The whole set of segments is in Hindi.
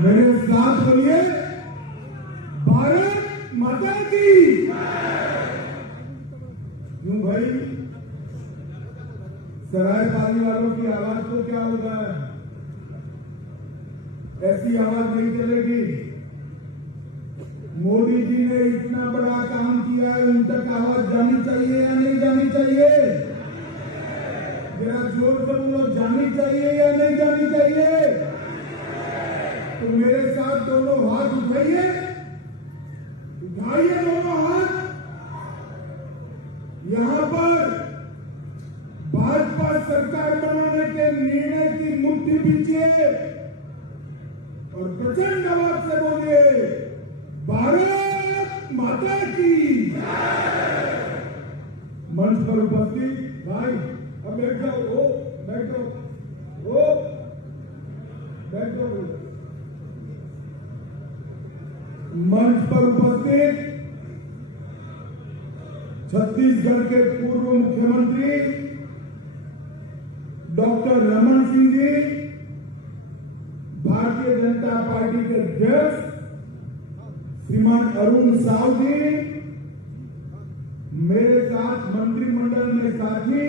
मेरे साथ बोलिए, भारत माता की। क्यों भाई, सराय पाली वालों की आवाज को क्या होगा? ऐसी आवाज नहीं चलेगी। मोदी जी ने इतना बड़ा काम किया है, उन तक आवाज जानी चाहिए या नहीं जानी चाहिए? जरा जोर से बोलो, जानी चाहिए या नहीं जानी चाहिए? तो मेरे साथ दोनों हाथ उठाइए, उठाइए दोनों हाथ। यहां पर भाजपा सरकार बनाने के निर्णय की मुट्ठी पीछे और प्रचंड आवाज से बोलिए, भारत माता की। मंच पर उपस्थित भाई, अब बैठ जाओ, बैठ जाओ, बैठ जाओ। मंच पर उपस्थित छत्तीसगढ़ के पूर्व मुख्यमंत्री डॉक्टर रमन सिंह जी, भारतीय जनता पार्टी के अध्यक्ष श्रीमान अरुण साव जी, मेरे साथ मंत्रिमंडल में साथी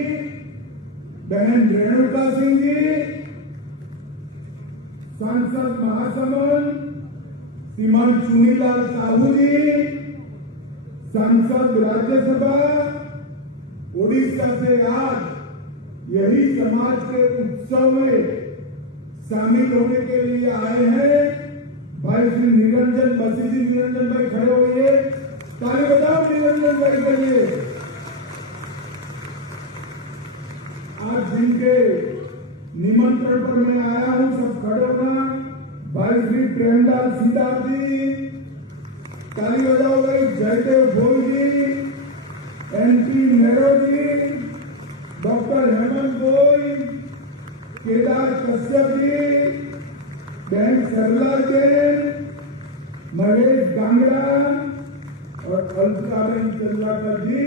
बहन रेणुका सिंह जी, सांसद महासमंद श्रीमान चुनीलाल साहू जी, सांसद राज्यसभा उड़ीसा से आज यही समाज के उत्सव में शामिल होने के लिए आए हैं भाई श्री निरंजन बसी जी। निरंजन भाई खड़े होइए, ताली बजाओ निरंजन भाई के लिए। आज जिनके निमंत्रण पर मैं आया हूं, सब खड़े होना। भाई श्री प्रेमलाल सिद्धार्थ जी, ताली बजाओ भाई। जयदेव भोई जी, एनपी नेहरू जी, डॉक्टर हेमंत गोई, केदार कश्यप जी, बहन सरला जैन, महेश गांगड़ा और अलकाबेन चंद्राकर जी।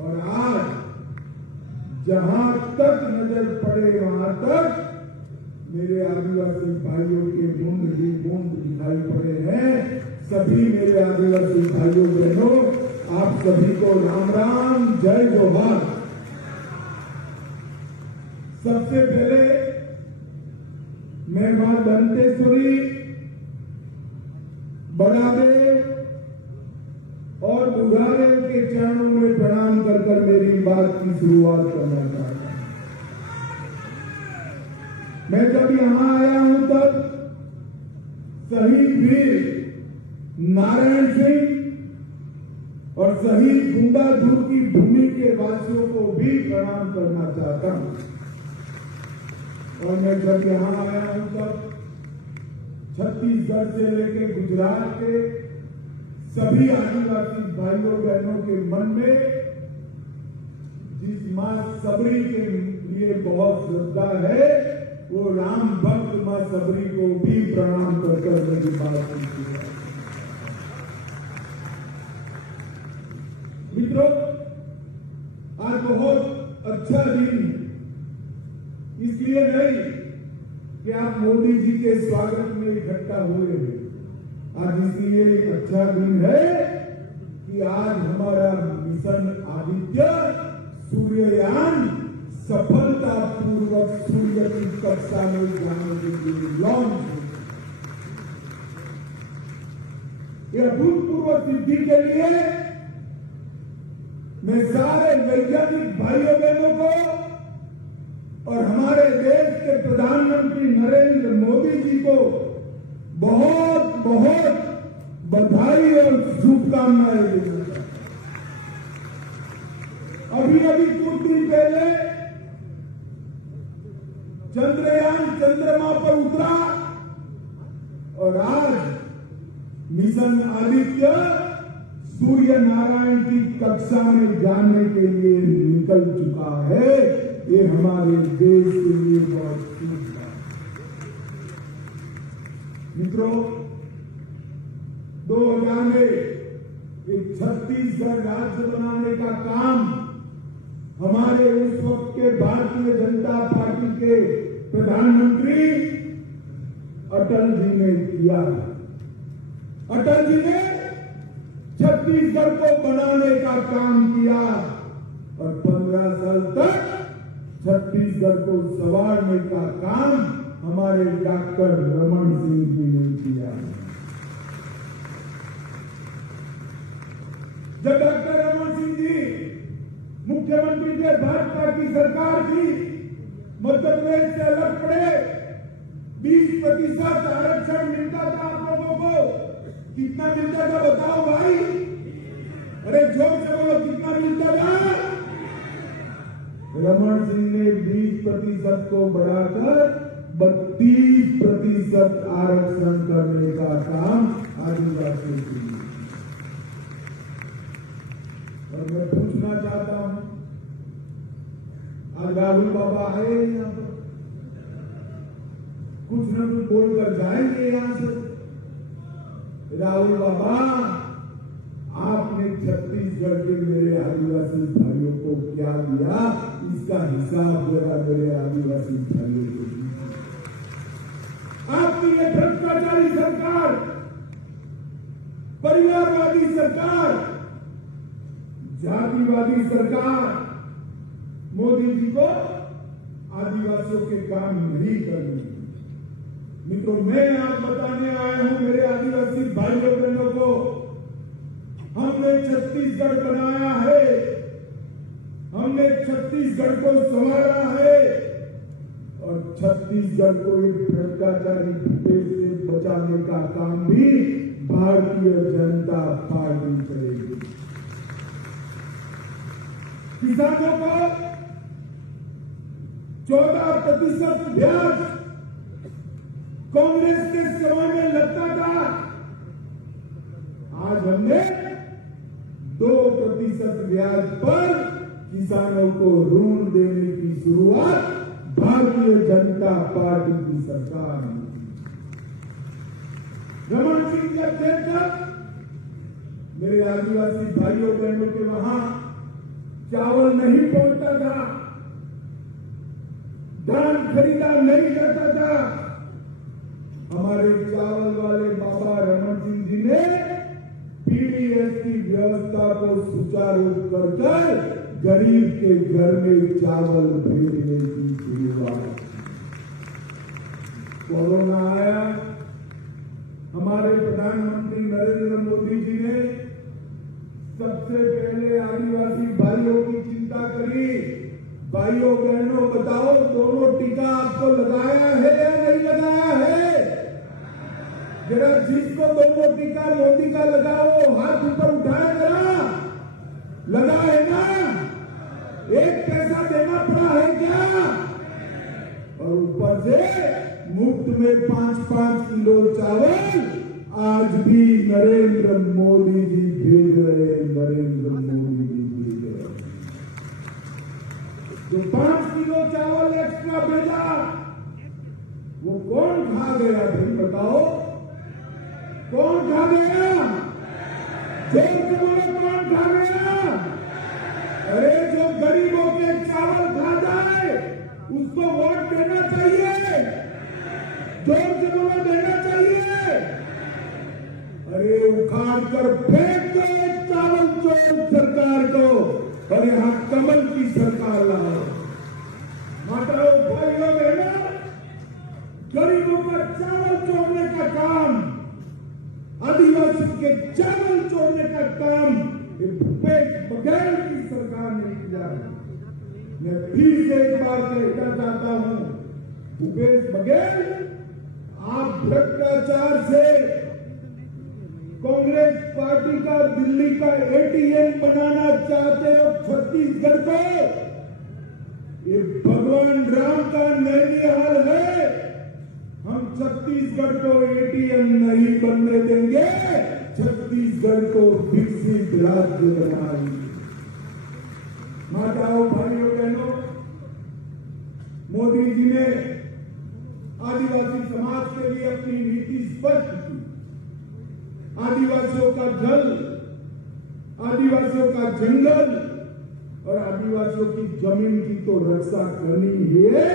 और आज जहां तक नजर पड़े वहां तक मेरे आदिवासी भाइयों के बूंद ही बूंद दिखाई पड़े हैं। सभी मेरे आदिवासी भाइयों बहनों, आप सभी को राम राम, जय जोहार। सबसे पहले मैं मां दंतेश्वरी, बड़ादेव और बुढ़ादेव के चरणों में प्रणाम कर मेरी बात की शुरुआत करना चाहता हूं। मैं जब यहां आया हूं तब शहीद वीर नारायण सिंह और शहीद गुंडाधुर की भूमि के वासियों को भी प्रणाम करना चाहता हूं। और मैं जब यहां आया हूं तब छत्तीसगढ़ से लेकर गुजरात के सभी आदिवासी भाइयों बहनों के मन में जिस मां सबरी के लिए बहुत श्रद्धा है, वो राम भक्त मां सबरी को भी प्रणाम कर मेरी बात की है। मित्रों, आज बहुत अच्छा दिन इसलिए नहीं कि आप मोदी जी के स्वागत में इकट्ठा हुए हैं। आज इसलिए एक अच्छा दिन है कि आज हमारा मिशन आदित्य सूर्ययान सफलतापूर्वक सूर्य की कक्षा में जाने के लिए लॉन्च हुआ। यह अभूतपूर्व सिद्धि के लिए मैं सारे वैज्ञानिक भाइयों बहनों को और हमारे देश के प्रधानमंत्री नरेंद्र मोदी जी को बहुत बहुत बधाई और शुभकामनाएं देता हूं। अभी कुछ दिन पहले चंद्रयान चंद्रमा पर उतरा और आज मिशन आदित्य सूर्य नारायण की कक्षा में जाने के लिए निकल चुका है। ये हमारे देश के लिए बहुत शुभ है। मित्रों, 2000 में एक छत्तीसगढ़ राज्य बनाने का काम हमारे उस वक्त के भारतीय जनता पार्टी के प्रधानमंत्री अटल जी ने किया। अटल जी ने छत्तीसगढ़ को बनाने का काम किया और 15 साल तक छत्तीसगढ़ को संवारने का काम हमारे डॉक्टर रमन सिंह जी ने किया। जब डॉक्टर रमन सिंह जी मुख्यमंत्री थे, भाजपा की सरकार थी, मध्य प्रदेश से अलग पड़े, 20% आरक्षण मिलता था आप लोगों को। कितना मिलता था बताओ भाई? अरे जोर से बोलो, कितना मिलता था? रमन सिंह ने 20% को बढ़ाकर 32% आरक्षण करने का काम आदिवासियों के लिए। और मैं पूछना चाहता हूं, आज राहुल बाबा है यहाँ पर, कुछ न कुछ बोलकर जाएंगे यहां से। राहुल बाबा, आपने छत्तीसगढ़ के मेरे आदिवासी भाइयों को क्या दिया, इसका हिसाब जरा मेरे आदिवासी भाइयों को दीजिए। आपकी ये भ्रष्टाचारी सरकार, परिवारवादी सरकार, जातिवादी सरकार, मोदी जी को आदिवासियों के काम नहीं करने। मित्रों, मैं आज बताने आया हूं मेरे आदिवासी भाइयों बहनों को, हमने छत्तीसगढ़ बनाया है, हमने छत्तीसगढ़ को संवारा है और छत्तीसगढ़ को एक भ्रष्टाचारी भूपेश से बचाने का काम भी भारतीय जनता पार्टी करेगी। किसानों को 14% ब्याज कांग्रेस के समय में लगता था, आज हमने 2% ब्याज पर किसानों को ऋण देने की शुरुआत भारतीय जनता पार्टी की सरकार ने की। रमन सिंह जब थे तब मेरे आदिवासी भाइयों बहनों के वहां चावल नहीं पहुंचता था, धान खरीदा नहीं जाता था। हमारे चावल वाले बाबा रमन सिंह जी ने पीडीएस की व्यवस्था को सुचारू कर गरीब के घर में चावल भेजने की शुरुआत। कोरोना आया, हमारे प्रधानमंत्री नरेंद्र मोदी जी ने सबसे पहले आदिवासी भाइयों की चिंता करी। भाइयों बहनों, बताओ, दोनों टीका आपको लगाया है या नहीं लगाया है? जरा जिसको दोनों टीका मोदी का लगाओ, हाथ ऊपर उठाए जरा। लगा है ना? एक पैसा देना पड़ा है क्या? और ऊपर से मुफ्त में 5-5 किलो चावल आज भी नरेंद्र मोदी जी भेज रहे हैं। नरेंद्र मोदी जी भेज रहे हैं। जो 5 किलो चावल एक्स्ट्रा भेजा, वो कौन खा गया भाई बताओ? कौन खा गया? जोर से बोलो, कौन खा गया? अरे जो गरीबों के चावल खा जाए उसको वोट देना चाहिए। जोर से बोलो, देना चाहिए। अरे उखाड़ कर फेंक दो चावल चोर सरकार को और यहां कमल की सरकार लाओ। माताओं, भाइयों बहनों, गरीबों का चावल चोरने का काम, आदिवासी के चावल चोरने का काम भूपेश बघेल की सरकार ने किया है। मैं फिर से एक बार कहना चाहता हूं, भूपेश बघेल, आप भ्रष्टाचार से कांग्रेस पार्टी का दिल्ली का एटीएम बनाना चाहते हो छत्तीसगढ़ को। ये भगवान राम का नैनीहाल है। हम छत्तीसगढ़ को एटीएम नहीं बनने देंगे, छत्तीसगढ़ को विकसित राज्य बनाएंगे। माताओं, भाइयों बहनों, मोदी जी ने आदिवासी समाज के लिए अपनी नीति स्पष्ट की। आदिवासियों का जल, आदिवासियों का जंगल और आदिवासियों की जमीन की तो रक्षा करनी ही है।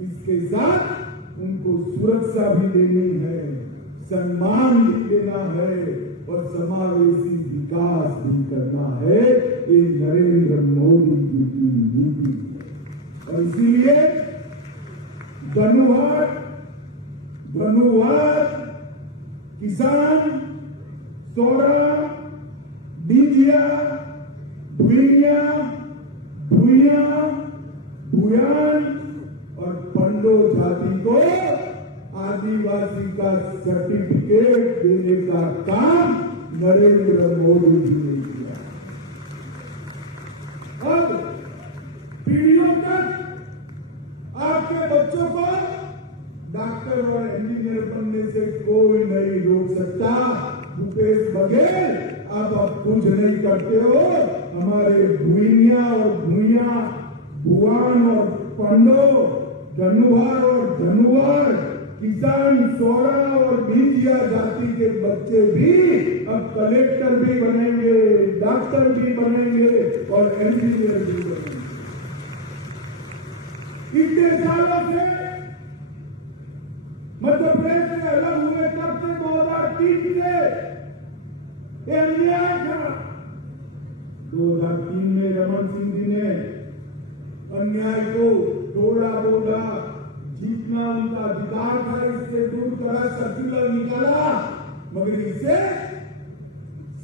इसके साथ उनको सुरक्षा भी देनी है, सम्मान भी देना है और समावेशी विकास भी करना है। ये नरेंद्र मोदी जी की नीति है और इसीलिए धन्यवाद किसान, सोरा, बीजिया, भूयान और पंडो जाति को आदिवासी का सर्टिफिकेट देने का काम नरेंद्र मोदी जी ने किया। अब पीढ़ियों तक आपके बच्चों को डॉक्टर और इंजीनियर बनने से कोई नहीं रोक सकता। भूपेश बघेल, अब आप कुछ नहीं करते हो। हमारे भूइया और भुवान और पंडो, धनुवार और धनुवार, किसान, सोरा और बीजिया जाति के बच्चे भी अब कलेक्टर भी बनेंगे, डॉक्टर भी बनेंगे और इंजीनियर भी बनेंगे। इतने सालों से मध्य प्रदेश में अलग हुए तब से 2003 से ये अन्याय था। 2003 में रमन सिंह जी ने अन्याय को तोड़ा बोला, जीतना उनका अधिकार था, इससे दूर करा, सर्कुलर निकाला, मगर इससे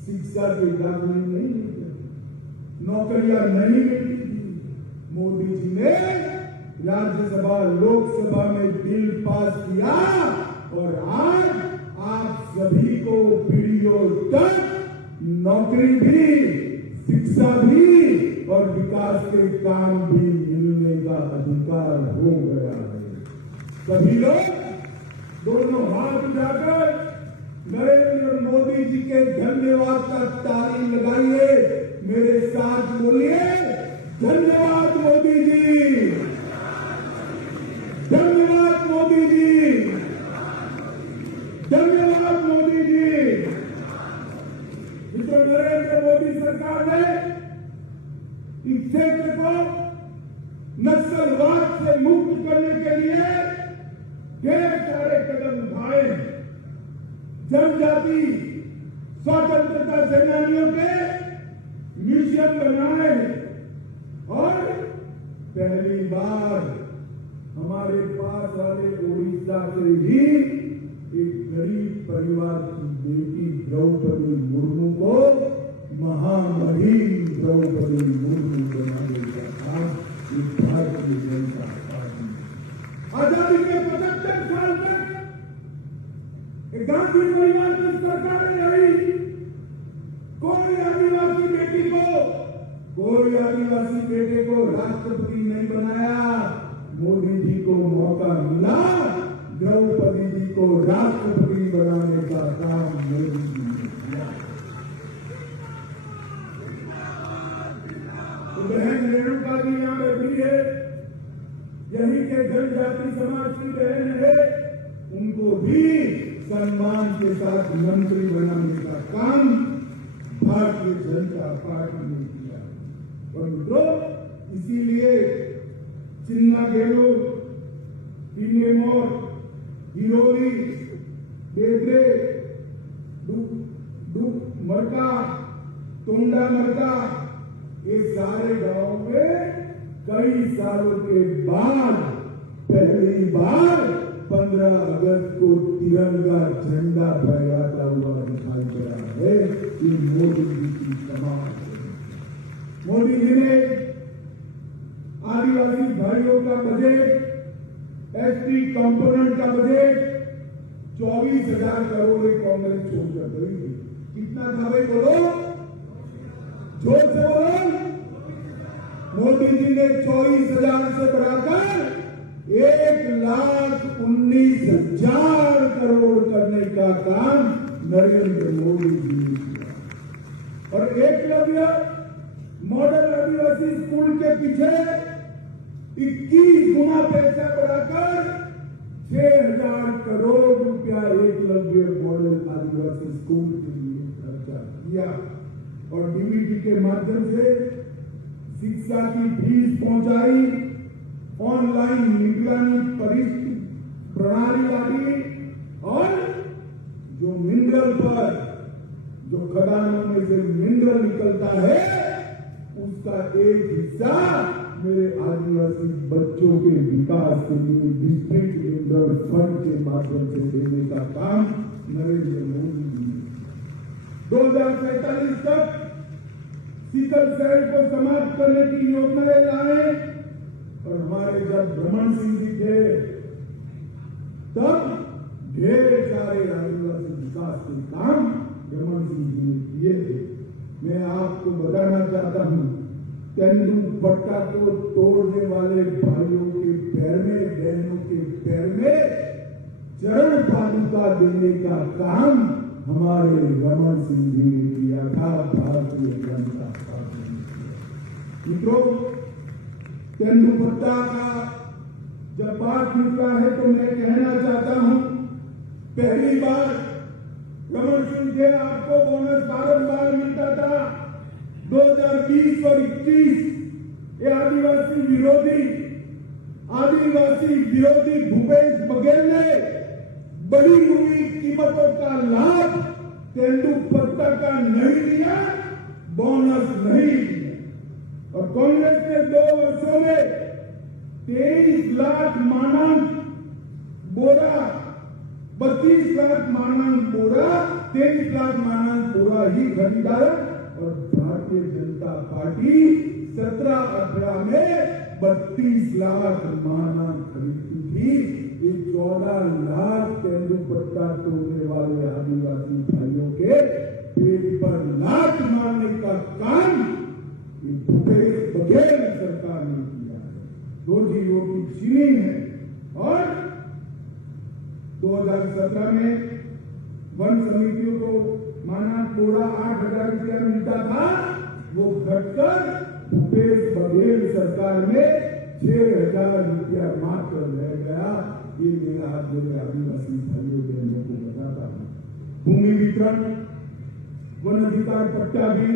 शिक्षा के दाखिले नहीं मिलते, नौकरियां नहीं मिलती थी। मोदी जी ने राज्यसभा लोकसभा में बिल पास किया और आज आप सभी को पीढ़ियों तक नौकरी भी, शिक्षा भी और विकास के काम भी मिलने का अधिकार हो गया है। सभी लोग दोनों हाथ उठाकर नरेंद्र मोदी जी के धन्यवाद का ताली लगाइए। मेरे साथ बोलिए, धन्यवाद मोदी जी, धन्यवाद मोदी जी, धन्यवाद मोदी जी। जो नरेंद्र मोदी सरकार ने इस क्षेत्र को नक्सलवाद से मुक्त करने के लिए ढेर सारे कदम उठाए। जनजाति स्वतंत्रता सेनानियों के म्यूजियम बनाए और पहली बार हमारे पास वाले उड़ीसा से ही एक गरीब परिवार की बेटी द्रौपदी मुर्मू को महामहिम द्रौपदी मुर्मू बनाने का काम भारतीय जनता पार्टी। आजादी के 75 साल तक गांधी परिवार की सरकारें रही। कोई आदिवासी बेटे को राष्ट्रपति नहीं बनाया। मोदी जी को मौका मिला, द्रौपदी जी को राष्ट्रपति बनाने का काम मोदी जी ने किया। तो बहन रेणुका जी यहाँ बैठी है, यही के जनजाति समाज की बहन है, उनको भी सम्मान के साथ मंत्री बनाने का काम भारतीय जनता पार्टी ने किया। और मित्रों, इसीलिए चिन्नागेलूर, पिनेमोर, हिरोली, बेद्रे, मरका, तोंडा मरका, ये सारे गांवों में कई सालों के बाद पहली बार 15 अगस्त को तिरंगा झंडा फहराता हुआ दिखाई दे रहा है। ये मोदी जी की कमाल है। मोदी जी ने आदिवासी भाइयों का बजट, एसटी कंपोनेंट का बजट 24,000 करोड़ कांग्रेस छोड़कर गई। कितना था भाई बोलो, जोर से बोलो। मोदी जी ने 24,000 से बढ़ाकर 1,19,000 करोड़ करने का काम नरेंद्र मोदी जी ने किया। और एकलव्य मॉडल आदिवासी स्कूल के पीछे 21 गुना पैसा बढ़ाकर 6,000 करोड़ रुपया एकलव्य मॉडल आदिवासी स्कूल के लिए खर्चा किया। और डीबीटी के माध्यम से शिक्षा की फीस पहुंचाई, ऑनलाइन निगरानी खदानों में से मिनरल निकलता है, उसका एक हिस्सा मेरे आदिवासी बच्चों के विकास के लिए डिस्ट्रिक्ट मिनरल फंड के माध्यम से देने का काम नरेंद्र मोदी जी 2045 तक सिकल सेल को समाप्त करने की योजनाएं लाए। और हमारे जब रमन सिंह जी थे तब ढेर सारे आदिवासी विकास के काम रमन सिंह जी ने किए थे। मैं आपको बताना चाहता हूं, तेंदुपत्ता को तोड़ने वाले भाइयों के पैर में, बहनों के पैर में चरण पादुका देने का काम हमारे रमन सिंह जी ने किया था, भारतीय जनता पार्टी ने। मित्रों, तेंदुपत्ता का जब बात निकला है तो मैं कहना चाहता हूं, पहली बार रमन सिंह जी आपको बोनस बारंबार मिलता था। 2020 और 21 ये आदिवासी विरोधी भूपेश बघेल ने बढ़ी हुई कीमतों का लाभ तेंदुपत्ता का नहीं दिया, बोनस नहीं दिया। और कांग्रेस ने 2 वर्षों में 23 लाख मानक बोरा, 32 लाख मानक बोरा, 23 लाख मानक बोरा ही खरीदा। और भारतीय जनता पार्टी 17-18 में 32 लाख मानक खरीदी थी। ये 14 लाख तेंदुपत्ता तोड़ने वाले आदिवासी भाइयों के पेट पर लात मारने का काम भूपेश बघेल सरकार ने किया है। रोजी रोटी छीनी है। और 2017 में वन समितियों को मानक बोरा 8,000 रुपया मिलता था, वो घटकर भूपेश बघेल सरकार में 6,000 रुपया मात्र रह गया। ये मेरा हाथ जोड़े आदिवासी भाइयों बहनों को बताता हूं। भूमि वितरण, वन अधिकार पट्टा भी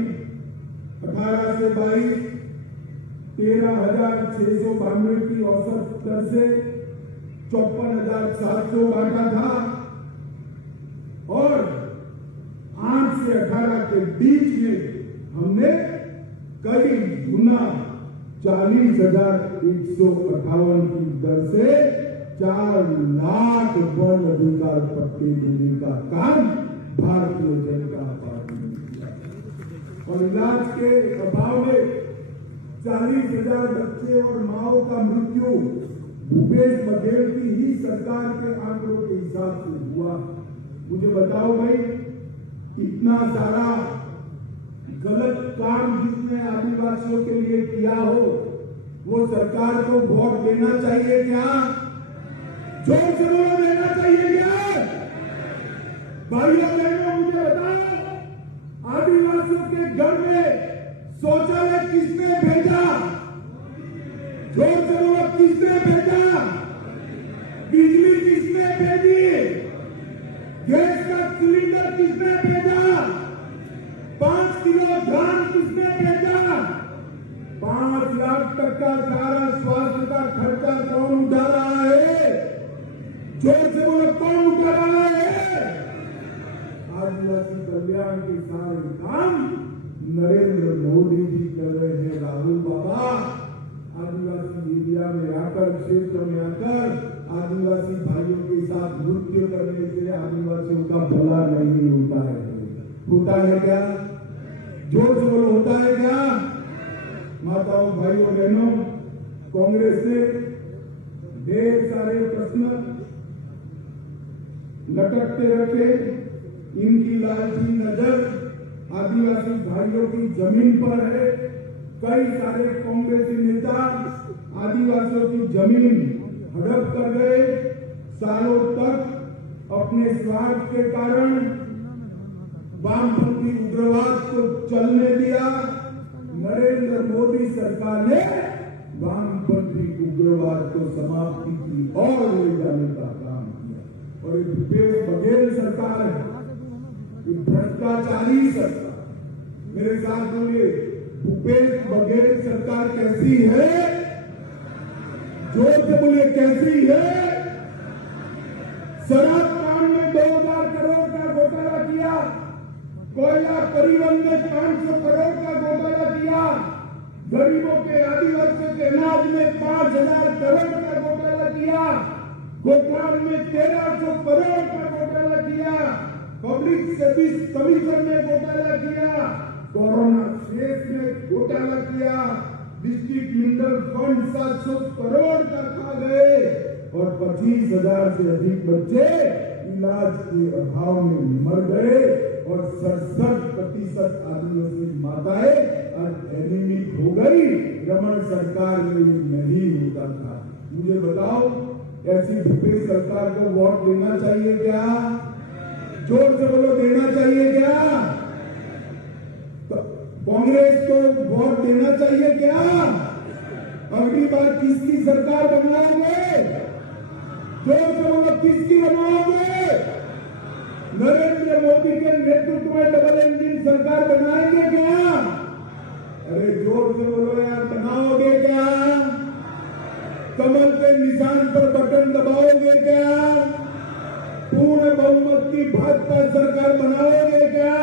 18 से 22 13,692 की औसत दर से 54,700 बांटा था। और 8 से 18 के बीच में हमने कई गुना 40,158 की दर से 4 लाख वन अधिकार पट्टे देने का काम भारतीय जनता पार्टी ने किया। और इलाज के अभाव में 40,000 बच्चे और माओं का मृत्यु भूपेश बघेल की ही सरकार के आंकड़ों के हिसाब से हुआ। मुझे बताओ भाई, इतना सारा गलत काम जिसने आदिवासियों के लिए किया हो, वो सरकार को वोट देना चाहिए क्या? जोर से बोलो, देना चाहिए क्या? भाइयों बहनों, मुझे बताओ, आदिवासियों के घर में शौचालय किसने भेजा? जोर से बोलो, किसने भेजा? बिजली किसने भेजी? गैस का सिलेंडर किसने भेजा? 5 किलो धान किसने भेजा? 5 लाख तक का सारा स्वास्थ्य का खर्चा कौन उठा रहा है? जोर से बोलो, कौन उठा रहा है? आदिवासी कल्याण के सारे काम नरेंद्र मोदी जी कर रहे हैं। राहुल बाबा आदिवासी एरिया में आकर, क्षेत्र में आकर आदिवासी भाइयों के साथ नृत्य करने से आदिवासियों का भला नहीं होता है। होता है क्या? जोर से बोलो, होता है क्या? माताओं, भाइयों, बहनों, कांग्रेस ने ढेर सारे प्रश्न लटकते रखे। इनकी लालची नजर आदिवासी भाइयों की जमीन पर है। कई सारे कांग्रेसी नेता आदिवासियों की जमीन हड़प कर गए। सालों तक अपने स्वार्थ के कारण वामपंथी उग्रवाद को चलने दिया। नरेंद्र मोदी सरकार ने वामपंथी उग्रवाद को समाप्ति की और ले जाने का काम किया। और ये भूपेश बघेल सरकार है, ये भ्रष्टाचारी सरकार। मेरे साथ बोलिए, भूपेश बघेल सरकार कैसी है? जोर से बोलिए, कैसी है? शराब कांड में 2,000 करोड़ का घोटाला किया, कोयला परिवहन में 500 करोड़ का घोटाला किया, गरीबों के आदिवासियों के अनाज में 5,000 करोड़ का घोटाला किया, गोदाम में 1,300 करोड़ का घोटाला किया, पब्लिक सर्विस कमीशन में घोटाला किया, कोरोना सेस में घोटाला किया, डिस्ट्रिक्ट मिनरल फंड 700 करोड़ का खा गए और 25,000 से अधिक बच्चे इलाज के अभाव में मर गए और 67% आदिवासी माताएं आज एनीमिक हो गई। रमन सरकार में नहीं होता था। मुझे बताओ, ऐसी भूपेश सरकार को वोट देना चाहिए क्या? जोर से बोलो, देना चाहिए क्या? कांग्रेस को वोट देना चाहिए क्या? अगली बार किसकी सरकार बनवाओगे? जोर से बोलो, किसकी बनवाओगे? नरेंद्र मोदी के नेतृत्व में डबल इंजन सरकार बनाएंगे क्या? अरे जोर से बोलो यार, बनाओगे क्या? कमल के निशान पर बटन दबाओगे क्या? पूर्ण बहुमत की भाजपा सरकार बनाओगे क्या?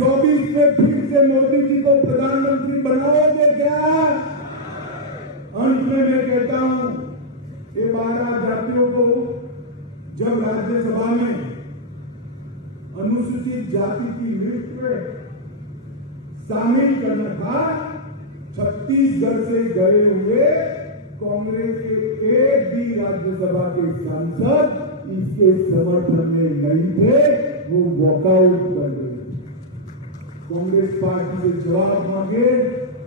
24 में फिर से मोदी जी को प्रधानमंत्री बनाओगे क्या? अंत में मैं कहता हूं, ये 12 जातियों को जब राज्यसभा में अनुसूचित जाति की लिस्ट में शामिल करना था, छत्तीसगढ़ से गए हुए कांग्रेस के एक भी राज्यसभा के सांसद इसके समर्थन में नहीं थे, वो वॉकआउट कर गए। कांग्रेस पार्टी से जवाब मांगे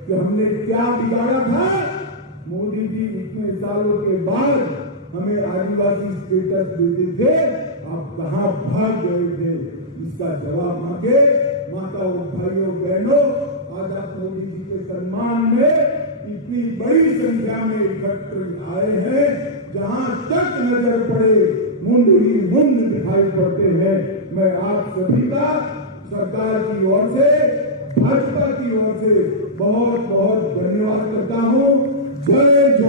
कि हमने क्या बिगाड़ा था? मोदी जी इतने सालों के बाद हमें आदिवासी स्टेटस देते थे, आप कहां भाग गए थे? इसका जवाब मांगे। माताओं, भाइयों, बहनों, आज आप मोदी जी के सम्मान में इतनी बड़ी संख्या में इकट्ठे आए हैं, जहां तक नजर पड़े मुंड ही मुंड दिखाई पड़ते हैं। मैं आप सभी का सरकार की ओर से, भाजपा की ओर से बहुत बहुत धन्यवाद करता हूं। जय जवान।